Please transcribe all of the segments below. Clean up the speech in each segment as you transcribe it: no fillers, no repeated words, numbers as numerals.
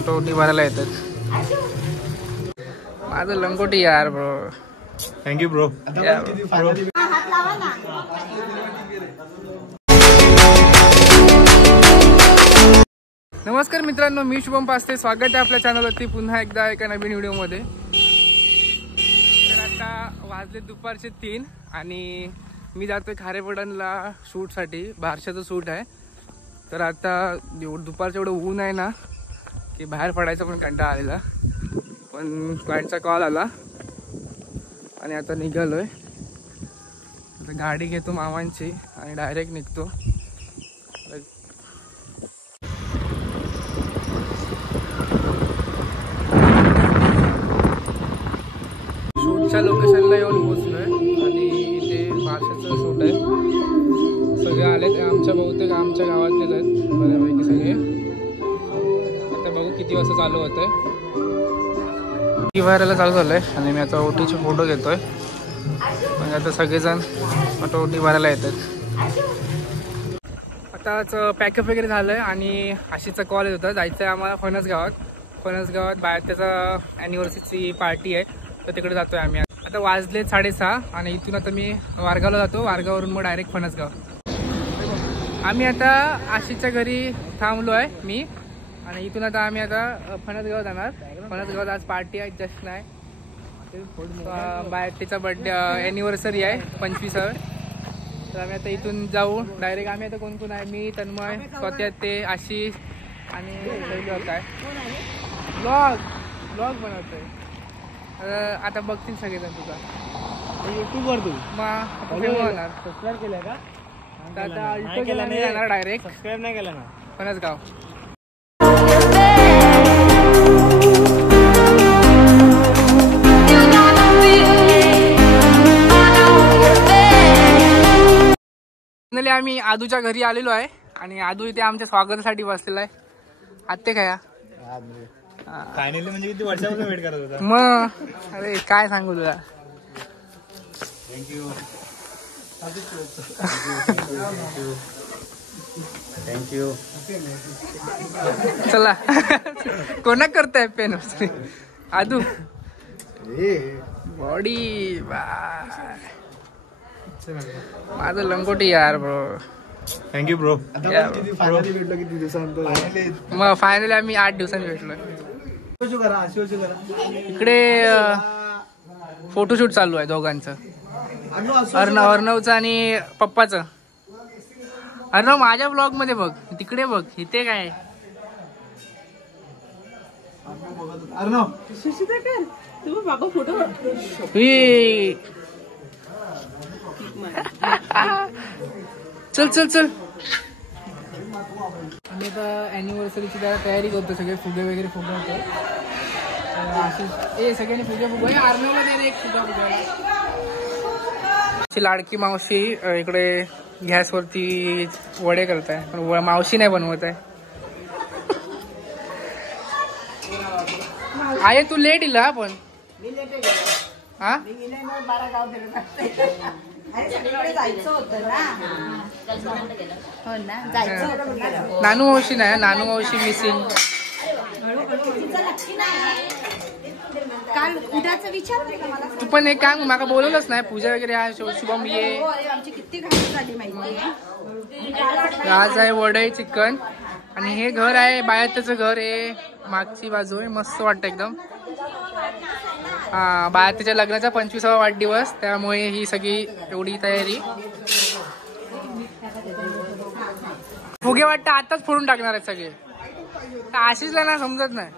Auto ओटी भरायला येतात. माझं लंगोटी यार ब्रो. Thank you bro. नमस्कार मित्रांनो, मी शुभम पास्ते. स्वागत आहे आपल्या चॅनलवरती पुन्हा एकदा एका नवीन व्हिडिओमध्ये. तर आता वाजले दुपारचे 3 आणि मी जातोय खारेपडणला शूटसाठी. बारशाचं शूट आहे. तर आता दुपारचं एवढं ऊन आहे ना की बाहेर पडायचं पण कंटाळा आलेला, पण क्लायंटचा कॉल आला आणि आता निघालोय. आता गाडी घेतो मामांची आणि डायरेक्ट निघतो. शूटच्या लोकेशनला येऊन पोहोचलोय आणि इथे बारशाचं शूट आहे. सगळे आलेत, आमच्या बहुतेक आमच्या गावातलेच आहेत बऱ्यापैकी सगळे. आता बघू किती वाजता चालू होतंय. व्हायला चालू झालंय आणि मी आता ओटीचे फोटो घेतोय. म्हणजे आता सगळेजण ऑटो ओटी भरायला येतात. आताच पॅकअप वगैरे झालंय आणि आशीचा कॉल येत होता. जायचं आहे आम्हाला फणसगावात बाहेर त्याचा ॲनिव्हर्सरीची पार्टी आहे, तर तिकडे जातोय आम्ही. आता वाजले 6:30 आणि इथून आता मी वारगावला जातो. वारगावरून मग डायरेक्ट फणसगाव. आम्ही आता आशीच्या घरी थांबलो आहे मी, आणि इथून आता आम्ही आता फणसगाव जाणार. फणसगावात आज पार्टी आहे, जस्ट नाही बाहेर तिचा बर्थडे ॲनिव्हर्सरी आहे 25वी. तर आम्ही आता इथून जाऊ डायरेक्ट. आम्ही आता कोण कोण आहे, मी, तन्मय, स्वतः, ते आशिष आणि होत आहे. ब्लॉग बनवतोय. आता बघतील सगळेजण तुझा युट्यूबवर. तू मग होणार सबस्क्राईब केलं का? आता अल्टो गेला नाही जाणार, डायरेक्ट सबस्क्राईब नाही केलं ना फणसगाव. फायनली आम्ही आदूच्या घरी आलेलो आहे आणि आदू इथे आमच्या स्वागतासाठी बसलेला आहे. आत्ते काय फायनली म्हणजे किती वर्षापासून वेट करत होता. मग अरे काय सांगू तुला. थँक्यू. चला कोणा करताय पेन आदू बॉडी. माझं लंगोटी यार ब्रो. Thank you bro. मग फायनली आम्ही 8 दिवसांनी भेटलोय. इकडे फोटोशूट चालू आहे दोघांचं, अर्णवचं आणि पप्पाचं. अर्णव माझ्या ब्लॉग मध्ये बघ, तिकडे बघ, इथे काय अर्णव फोटो. चल चल चल. आम्ही आता ॲनिव्हर्सरीची तयारी करतो. सगळे फुगे वगैरे फुगवतो. सगळ्यांनी फुगे फुगवा. अर्णवला द्या एक फुगा फुगायला. लाडकी मावशी इकडे गॅसवरती वडे करत आहे, पण मावशी नाही बनवत आहे. आहे तू लेट इला पण हा नानू मावशी नाही. नानू मावशी मिसिंग. तू पण एक काम, माका बोलवलंच नाही. पूजा वगैरे आहे, शुभम ये. आज आहे वडे चिकन आणि हे घर आहे बाळात्याचं घर आहे. मागची बाजू आहे, मस्त वाटतं एकदम. हा, बाळात्याच्या लग्नाचा 25वा वाढदिवस, त्यामुळे ही सगळी एवढी तयारी. फुगे वाटतं आताच फोडून टाकणार आहेत सगळे. आशिषला ना समजत नाही.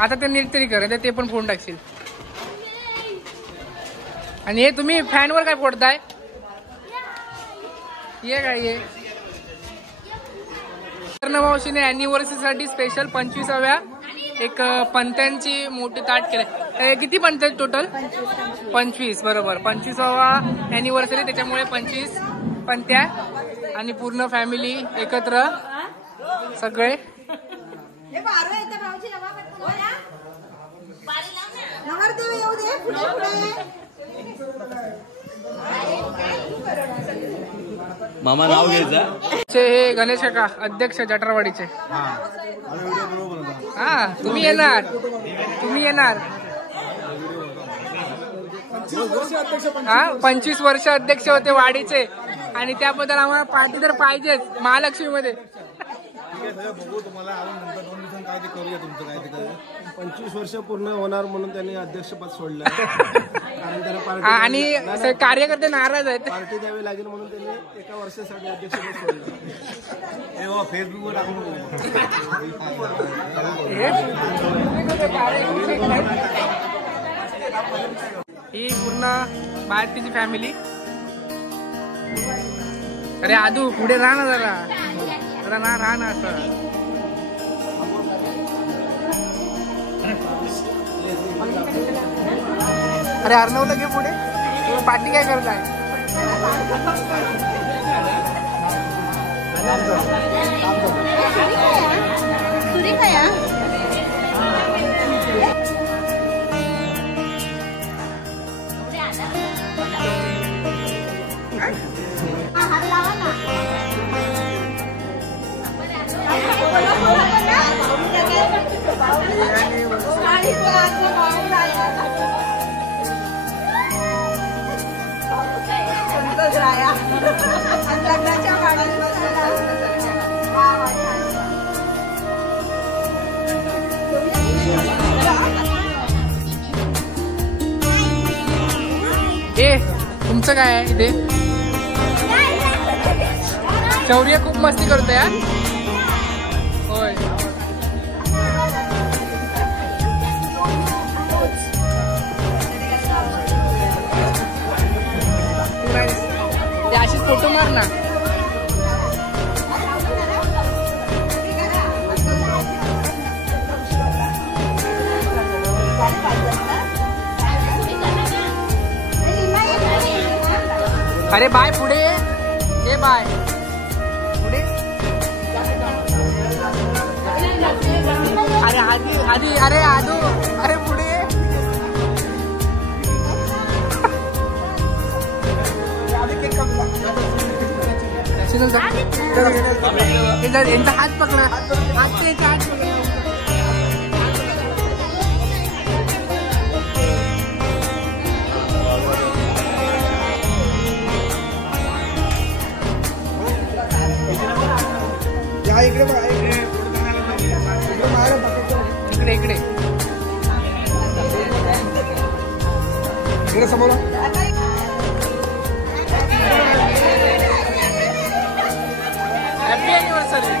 आता ते नीट तरी कर, ते पण फोडून टाकशील. आणि हे तुम्ही फॅनवर काय फोडताय? ये काय ये मावशीने ॲनिव्हर्सरीसाठी स्पेशल 25व्या एक पंत्यांची मोठी ताट केलंय. किती पंत्या टोटल? 25 बरोबर. 25वा ॲनिव्हर्सरी, त्याच्यामुळे 25 पंत्या आणि पूर्ण फॅमिली एकत्र सगळे. मामा नाव घ्यायचं. हे गणेश काका अध्यक्ष जटरवाडीचे. हा तुम्ही येणार हा 25 वर्ष अध्यक्ष होते वाडीचे आणि त्याबद्दल आम्हाला पार्टी तर पाहिजेच महालक्ष्मी मध्ये. तुम्हाला नंतर 2 दिवसांनी काय ते करूया तुमचं काय ते 25 वर्ष पूर्ण होणार म्हणून त्यांनी अध्यक्षपद सोडलं. कारण त्यांना पार्टी आणि कार्यकर्ते नाराज आहेत. पार्टी द्यावी लागेल म्हणून त्यांनी 1 वर्षासाठी अध्यक्षपद सोडलं. फेसबुकवर ही पूर्ण भारतीची फॅमिली. अरे आदू पुढे राहा ना जरा राहा ना असं. अरे अर्णवला घे पुढे. पार्टी काय करत आहे. तुमचं काय आहे इथे. शौर्य खूप मस्ती करतो यार. होय अशीच फोटो मार ना. अरे बाय पुढे ये बाय पुढे. अरे आधी अरे आदू अरे पुढे. यांचा हात पकडा. हात पकडा. इकडे इकडे इकडे समोर. Happy anniversary.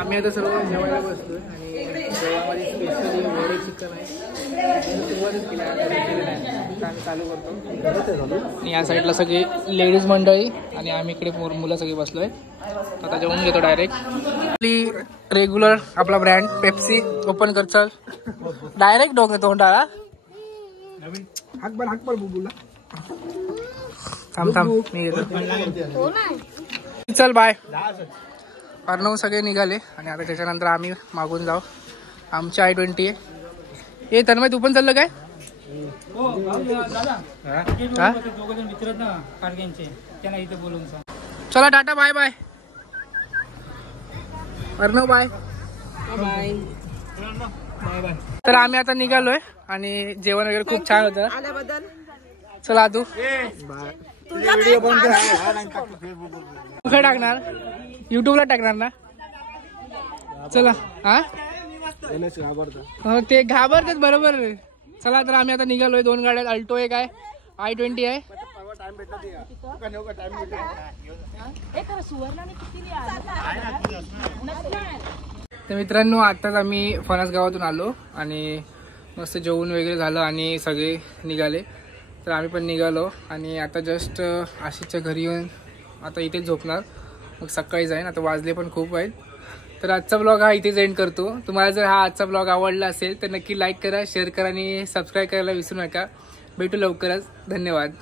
आम्ही आता सर्व जेवायला बसलोय आणि जेवणामध्ये स्पेशली वडे चिकन आहे. सुरुवातच केली आम्ही चालू करतो. आणि या साईडला सगळी लेडीज मंडळी आणि आम्ही इकडे मुलं सगळी बसलोय. आता जेवून घेतो डायरेक्ट. आपली रेग्युलर आपला ब्रँड पेप्सी ओपन कर. चल डायरेक्ट डोके तोंडाला. हाक पर बुबूला. थांब मी येतो. चल बाय. अर्णव सगळे निघाले आणि आता त्याच्यानंतर आम्ही मागून जाऊ. आमची I-20 आहे. ए तन्मय तू पण चाललं काय. चला tata bye bye. Arnav bye. तर आम्ही आता निघालोय आणि जेवण वगैरे खूप छान होतं. चला तू कुठे टाकणार. युट्यूबला टाकणार ना. चला हा ते घाबरतात बरोबर. चला तर आम्ही आता निघालोय. 2 गाड्या अल्टो एक आहे I-20 आहे. तर मित्रांनो आताच आम्ही फणस गावातून आलो आणि मस्त जेवण वगैरे झालं आणि सगळे निघाले. तर आम्ही पण निघालो आणि आता जस्ट आशिषच्या घरी येऊन आता इथेच झोपणार, मग सकाळी जाईन. आता वाजले पण खूप आहेत. तर आजचा ब्लॉग हा इथेच एंड करतो. तुम्हाला जर हा आजचा ब्लॉग आवडला असेल तर नक्की लाईक करा, शेअर करा आणि सबस्क्राईब करायला विसरू नका. भेटू लवकरच. धन्यवाद.